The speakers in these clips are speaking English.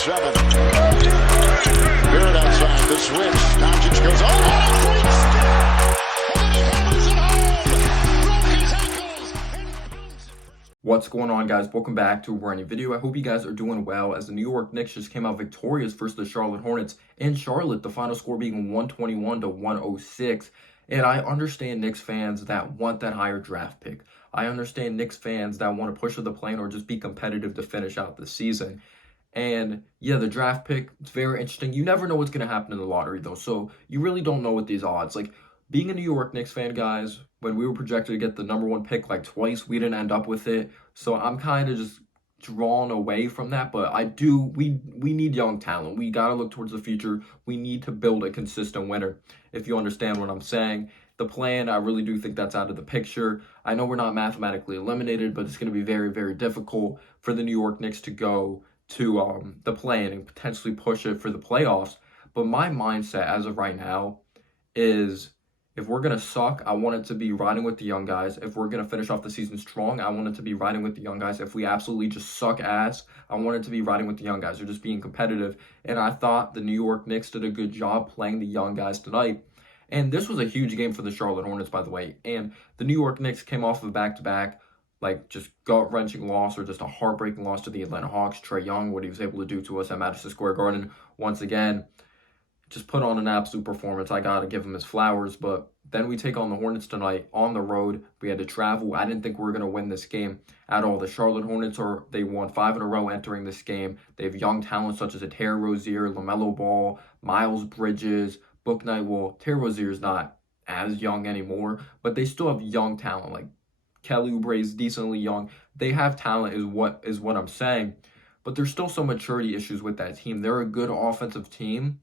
7. Barrett outside, the switch. Doncic goes, oh, what a great step! And then he hammers it home! Broke his ankles! What's going on, guys? Welcome back to a brand new video. I hope you guys are doing well, as the New York Knicks just came out victorious versus the Charlotte Hornets in Charlotte, the final score being 121 to 106. And I understand Knicks fans that want that higher draft pick. I understand Knicks fans that want to push to the plane or just be competitive to finish out the season. And yeah, the draft pick, it's very interesting. You never know what's going to happen in the lottery, though. So you really don't know what these odds. Like, being a New York Knicks fan, guys, when we were projected to get the number one pick like twice, we didn't end up with it. So I'm kind of just drawn away from that. But we need young talent. We got to look towards the future. We need to build a consistent winner, if you understand what I'm saying. The plan, I really do think that's out of the picture. I know we're not mathematically eliminated, but it's going to be very, very difficult for the New York Knicks to go to the play-in and potentially push it for the playoffs. But my mindset as of right now is, if we're going to suck, I want it to be riding with the young guys. If we're going to finish off the season strong, I want it to be riding with the young guys. If we absolutely just suck ass, I want it to be riding with the young guys or just being competitive. And I thought the New York Knicks did a good job playing the young guys tonight. And this was a huge game for the Charlotte Hornets, by the way. And the New York Knicks came off of a back-to-back, like, just gut-wrenching loss or just a heartbreaking loss to the Atlanta Hawks. Trae Young, what he was able to do to us at Madison Square Garden, once again, just put on an absolute performance. I got to give him his flowers. But then we take on the Hornets tonight on the road. We had to travel. I didn't think we were going to win this game at all. The Charlotte Hornets, they won 5 in a row entering this game. They have young talent such as Terry Rozier, LaMelo Ball, Miles Bridges, Book Knight. Well, Terry Rozier is not as young anymore, but they still have young talent. Like, Kelly Oubre is decently young. They have talent is what I'm saying. But there's still some maturity issues with that team. They're a good offensive team,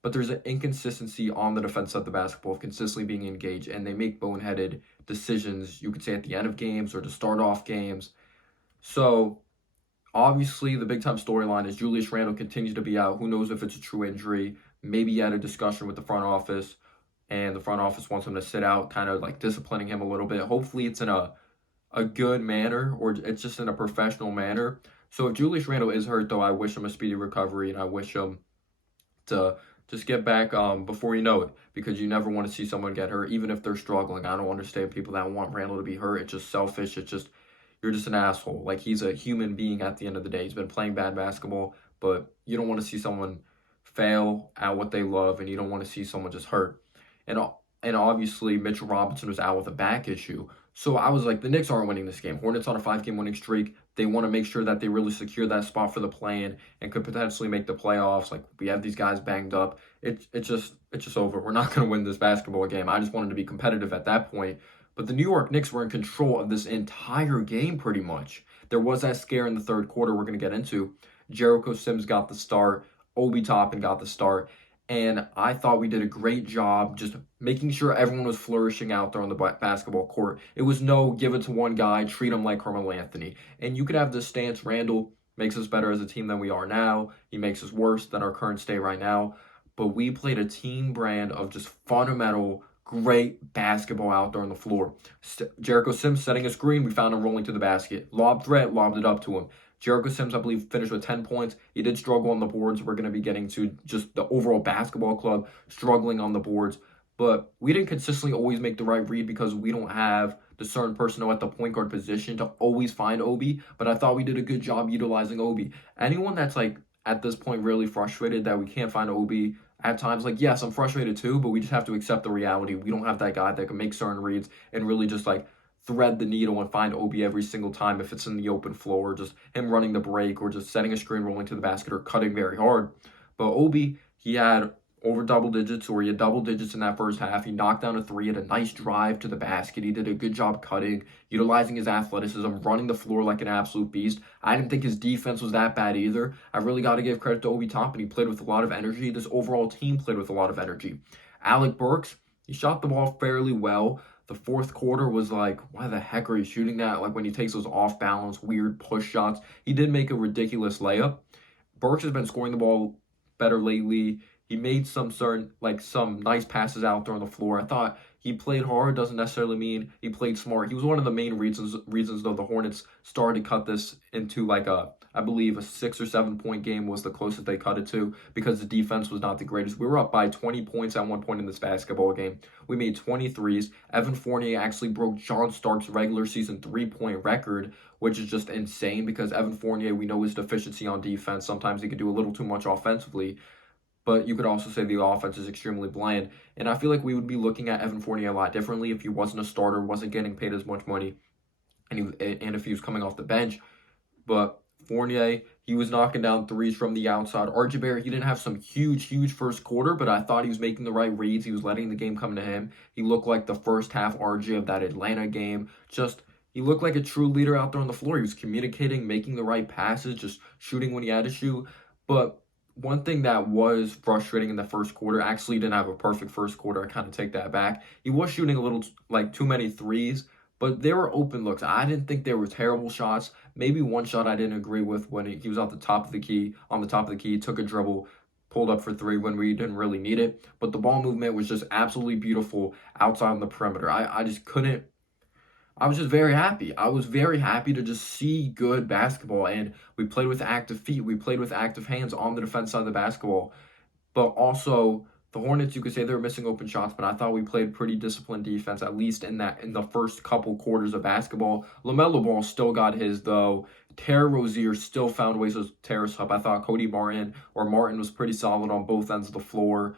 but there's an inconsistency on the defense side of the basketball of consistently being engaged, and they make boneheaded decisions, you could say, at the end of games or to start off games. So obviously the big-time storyline is Julius Randle continues to be out. Who knows if it's a true injury? Maybe he had a discussion with the front office, and the front office wants him to sit out, kind of like disciplining him a little bit. Hopefully it's in a good manner, or it's just in a professional manner. So if Julius Randle is hurt, though, I wish him a speedy recovery, and I wish him to just get back before you know it, because you never want to see someone get hurt, even if they're struggling. I don't understand people that want Randle to be hurt. It's just selfish. It's just, you're just an asshole. Like, he's a human being at the end of the day. He's been playing bad basketball, but you don't want to see someone fail at what they love, and you don't want to see someone just hurt. And obviously, Mitchell Robinson was out with a back issue. So I was like, the Knicks aren't winning this game. Hornets on a 5-game winning streak. They want to make sure that they really secure that spot for the play-in and could potentially make the playoffs. Like, we have these guys banged up. It's just over. We're not going to win this basketball game. I just wanted to be competitive at that point. But the New York Knicks were in control of this entire game pretty much. There was that scare in the third quarter we're going to get into. Jericho Sims got the start. Obi Toppin got the start. And I thought we did a great job just making sure everyone was flourishing out there on the basketball court. It was no give it to one guy, treat him like Carmelo Anthony. And you could have this stance. Randle makes us better as a team than we are now. He makes us worse than our current state right now. But we played a team brand of just fundamental, great basketball out there on the floor. Jericho Sims setting a screen. We found him rolling to the basket. Lob threat, lobbed it up to him. Jericho Sims, I believe, finished with 10 points. He did struggle on the boards. We're going to be getting to just the overall basketball club struggling on the boards. But we didn't consistently always make the right read because we don't have the certain personnel at the point guard position to always find Obi. But I thought we did a good job utilizing Obi. Anyone that's, like, at this point really frustrated that we can't find Obi at times, like, yes, I'm frustrated too, but we just have to accept the reality. We don't have that guy that can make certain reads and really just, like, thread the needle and find Obi every single time if it's in the open floor, or just him running the break, or just setting a screen, rolling to the basket, or cutting very hard. But Obi, he had over double digits, or he had double digits in that first half. He knocked down a three, had a nice drive to the basket. He did a good job cutting, utilizing his athleticism, running the floor like an absolute beast. I didn't think his defense was that bad either. I really got to give credit to Obi Toppin. He played with a lot of energy. This overall team played with a lot of energy. Alec Burks, he shot the ball fairly well. The fourth quarter was like, why the heck are you shooting that? Like, when he takes those off-balance, weird push shots. He did make a ridiculous layup. Burks has been scoring the ball better lately. He made some nice passes out there on the floor. I thought he played hard. Doesn't necessarily mean he played smart. He was one of the main reasons though the Hornets started to cut this into like a I believe a 6 or 7 point game was the closest they cut it to because the defense was not the greatest. We were up by 20 points at one point in this basketball game. We made 23s. Evan Fournier actually broke John Stark's regular season 3-point record, which is just insane because Evan Fournier, we know his deficiency on defense. Sometimes he could do a little too much offensively, but you could also say the offense is extremely bland. And I feel like we would be looking at Evan Fournier a lot differently if he wasn't a starter, wasn't getting paid as much money, and if he was coming off the bench. But Fournier, he was knocking down threes from the outside. RJ Barrett, he didn't have some huge first quarter, but I thought he was making the right reads. He was letting the game come to him. He looked like the first half RJ of that Atlanta game. He looked like a true leader out there on the floor. He was communicating, making the right passes, just shooting when he had to shoot. But one thing that was frustrating in the first quarter, actually didn't have a perfect first quarter. I kind of take that back. He was shooting a little, like, too many threes, but there were open looks. I didn't think there were terrible shots. Maybe one shot I didn't agree with when he was on the top of the key, took a dribble, pulled up for three when we didn't really need it. But the ball movement was just absolutely beautiful outside on the perimeter. I just couldn't. I was just very happy. I was very happy to just see good basketball. And we played with active feet. We played with active hands on the defense side of the basketball. But also, the Hornets, you could say they were missing open shots, but I thought we played pretty disciplined defense, at least in the first couple quarters of basketball. LaMelo Ball still got his, though. Terry Rozier still found ways to tear us up. I thought Martin was pretty solid on both ends of the floor.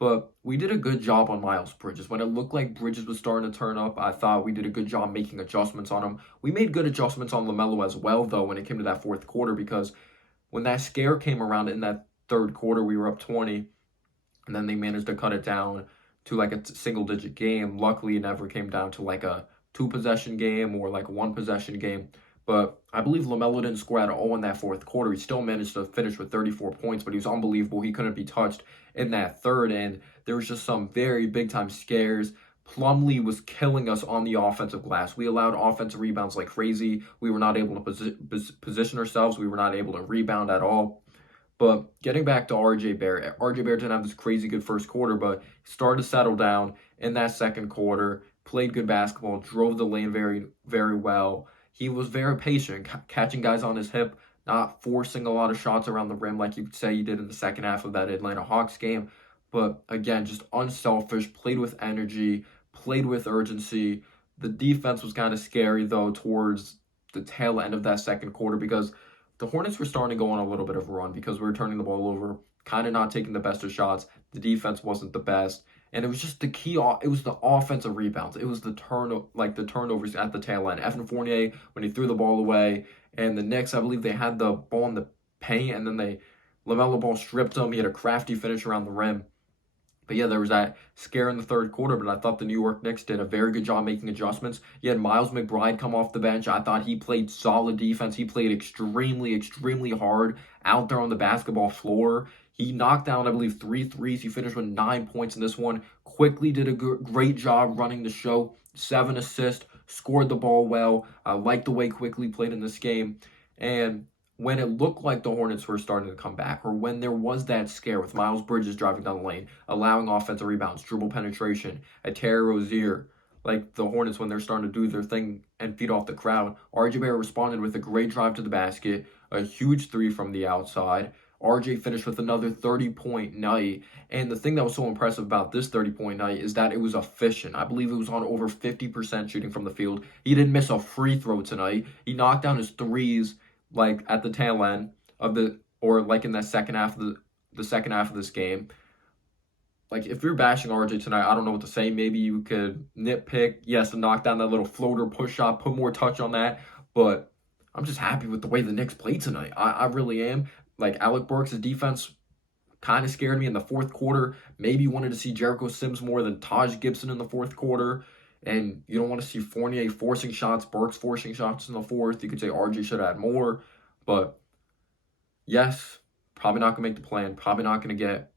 But we did a good job on Miles Bridges. When it looked like Bridges was starting to turn up, I thought we did a good job making adjustments on him. We made good adjustments on LaMelo as well, though, when it came to that fourth quarter, because when that scare came around in that third quarter, we were up 20, and then they managed to cut it down to like a single-digit game. Luckily, it never came down to like a two-possession game or like a one-possession game. But I believe LaMelo didn't score at all in that fourth quarter. He still managed to finish with 34 points, but he was unbelievable. He couldn't be touched in that third, and there was just some very big-time scares. Plumlee was killing us on the offensive glass. We allowed offensive rebounds like crazy. We were not able to position ourselves. We were not able to rebound at all. But getting back to RJ Barrett didn't have this crazy good first quarter, but started to settle down in that second quarter, played good basketball, drove the lane very, very well. He was very patient, catching guys on his hip, not forcing a lot of shots around the rim like you could say he did in the second half of that Atlanta Hawks game. But again, just unselfish, played with energy, played with urgency. The defense was kind of scary, though, towards the tail end of that second quarter because the Hornets were starting to go on a little bit of a run because we were turning the ball over, kind of not taking the best of shots. The defense wasn't the best. And it was just it was the offensive rebounds. It was the turnovers at the tail end. Evan Fournier, when he threw the ball away, and the Knicks, I believe they had the ball in the paint, and then LaMelo Ball stripped him. He had a crafty finish around the rim. But yeah, there was that scare in the third quarter, but I thought the New York Knicks did a very good job making adjustments. You had Miles McBride come off the bench. I thought he played solid defense. He played extremely hard out there on the basketball floor. He knocked down, I believe, 3 threes. He finished with 9 points in this one. Quickly did a great job running the show. 7 assists, scored the ball well. I like the way Quickly played in this game. And when it looked like the Hornets were starting to come back, or when there was that scare with Miles Bridges driving down the lane, allowing offensive rebounds, dribble penetration, a Terry Rozier, like the Hornets when they're starting to do their thing and feed off the crowd, RJ Barrett responded with a great drive to the basket, a huge three from the outside. RJ finished with another 30-point night. And the thing that was so impressive about this 30-point night is that it was efficient. I believe it was on over 50% shooting from the field. He didn't miss a free throw tonight. He knocked down his threes like at the tail end of like in that second half of the second half of this game. Like, if you're bashing RJ tonight, I don't know what to say. Maybe you could nitpick, yes, to knock down that little floater push shot, put more touch on that. But I'm just happy with the way the Knicks played tonight. I really am. Like, Alec Burks' defense kind of scared me in the fourth quarter. Maybe you wanted to see Jericho Sims more than Taj Gibson in the fourth quarter. And you don't want to see Fournier forcing shots, Burks forcing shots in the fourth. You could say RJ should have had more. But, yes, probably not going to make the plan. Probably not going to get,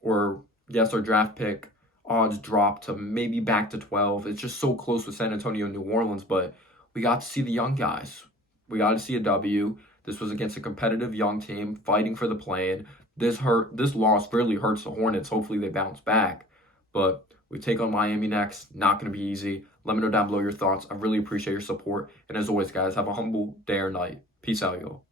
or yes, our draft pick odds dropped to maybe back to 12. It's just so close with San Antonio and New Orleans. But we got to see the young guys. We got to see a W. This was against a competitive young team fighting for the play-in. This loss really hurts the Hornets. Hopefully they bounce back. But we take on Miami next. Not going to be easy. Let me know down below your thoughts. I really appreciate your support. And as always, guys, have a humble day or night. Peace out, y'all.